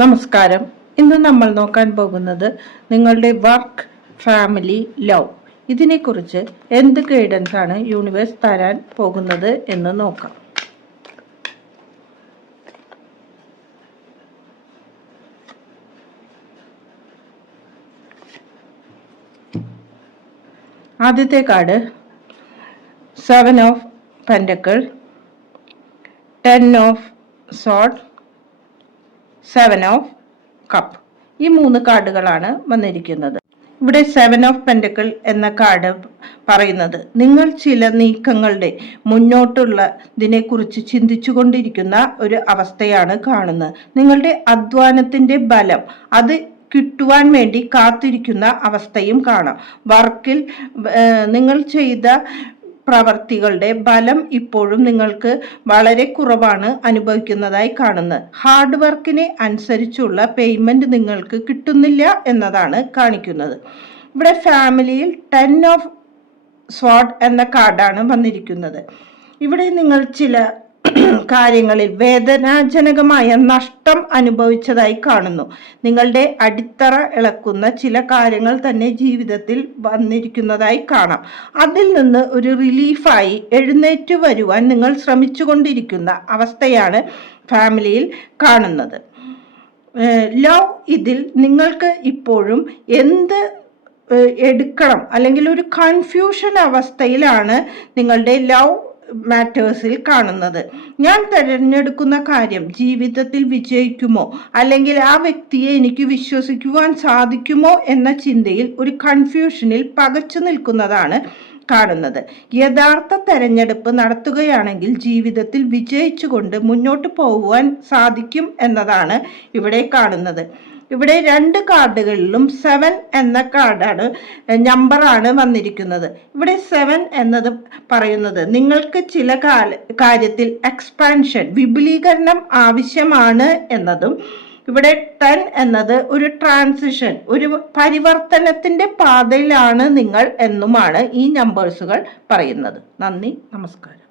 നമസ്കാരം. ഇന്ന് നമ്മൾ നോക്കാൻ പോകുന്നത് നിങ്ങളുടെ വർക്ക്, ഫാമിലി, ലവ് ഇതിനെക്കുറിച്ച് എന്ത് ഗൈഡൻസ് ആണ് യൂണിവേഴ്സ് തരാൻ പോകുന്നത് എന്ന് നോക്കാം. ആദ്യത്തെ card 7 of pentacle, 10 of soared, 7 of cup. ഈ 3 കാർഡുകളാണ് വന്നിരിക്കുന്നത്. ഇവിടെ 7 ഓഫ് പെന്റക്കിൾ എന്ന കാർഡ് പറയുന്നത് നിങ്ങൾ ചില നീക്കങ്ങളുടെ മുന്നോട്ടുള്ളതിനെക്കുറിച്ച് ചിന്തിച്ചു കൊണ്ടിരിക്കുന്ന ഒരു അവസ്ഥയാണ് കാണുന്നത്. നിങ്ങളുടെ അധ്വാനത്തിന്റെ ബലം അത് കിട്ടുവാൻ വേണ്ടി കാത്തിരിക്കുന്ന അവസ്ഥയും കാണാം. വർക്കിൽ നിങ്ങൾ ചെയ്ത പ്രവർത്തികളുടെ ബലം ഇപ്പോഴും നിങ്ങൾക്ക് വളരെ കുറവാണ് അനുഭവിക്കുന്നതായി കാണുന്നത്. ഹാർഡ് വർക്കിനെ അനുസരിച്ചുള്ള പേയ്മെന്റ് നിങ്ങൾക്ക് കിട്ടുന്നില്ല എന്നതാണ് കാണിക്കുന്നത്. ഇവിടെ ഫാമിലിയിൽ 10 ഓഫ് സ്വാർഡ് എന്ന കാർഡാണ് വന്നിരിക്കുന്നത്. ഇവിടെ നിങ്ങൾ ചില കാര്യങ്ങളിൽ വേദനാജനകമായ നഷ്ടം അനുഭവിച്ചതായി കാണുന്നു. നിങ്ങളുടെ അടിത്തറ ഇളക്കുന്ന ചില കാര്യങ്ങൾ തന്നെ ജീവിതത്തിൽ വന്നിരിക്കുന്നതായി കാണാം. അതിൽ നിന്ന് ഒരു റിലീഫായി എഴുന്നേറ്റ് വരുവാൻ നിങ്ങൾ ശ്രമിച്ചുകൊണ്ടിരിക്കുന്ന അവസ്ഥയാണ് ഫാമിലിയിൽ കാണുന്നത്. ലവ്, ഇതിൽ നിങ്ങൾക്ക് ഇപ്പോഴും എന്ത് എടുക്കണം അല്ലെങ്കിൽ ഒരു കൺഫ്യൂഷൻ അവസ്ഥയിലാണ് നിങ്ങളുടെ ലവ് മാറ്റേഴ്സിൽ കാണുന്നത്. ഞാൻ തിരഞ്ഞെടുക്കുന്ന കാര്യം ജീവിതത്തിൽ വിജയിക്കുമോ അല്ലെങ്കിൽ ആ വ്യക്തിയെ എനിക്ക് വിശ്വസിക്കുവാൻ സാധിക്കുമോ എന്ന ചിന്തയിൽ ഒരു കൺഫ്യൂഷനിൽ പകച്ചു നിൽക്കുന്നതാണ് കാണുന്നത്. യഥാർത്ഥ തെരഞ്ഞെടുപ്പ് നടത്തുകയാണെങ്കിൽ ജീവിതത്തിൽ വിജയിച്ചുകൊണ്ട് മുന്നോട്ട് പോകുവാൻ സാധിക്കും എന്നതാണ് ഇവിടെ കാണുന്നത്. ഇവിടെ 2 കാർഡുകളിലും 7 എന്ന കാർഡാണ് നമ്പറാണ് വന്നിരിക്കുന്നത്. ഇവിടെ 7 എന്നത് പറയുന്നത് നിങ്ങൾക്ക് ചില കാര്യത്തിൽ എക്സ്പാൻഷൻ, വിപുലീകരണം ആവശ്യമാണ് എന്നതും, ഇവിടെ 10 എന്നത് ഒരു ട്രാൻസിഷൻ, ഒരു പരിവർത്തനത്തിന്റെ പാതയിലാണ് നിങ്ങൾ എന്നുമാണ് ഈ നമ്പേഴ്സുകൾ പറയുന്നത്. നന്ദി, നമസ്കാരം.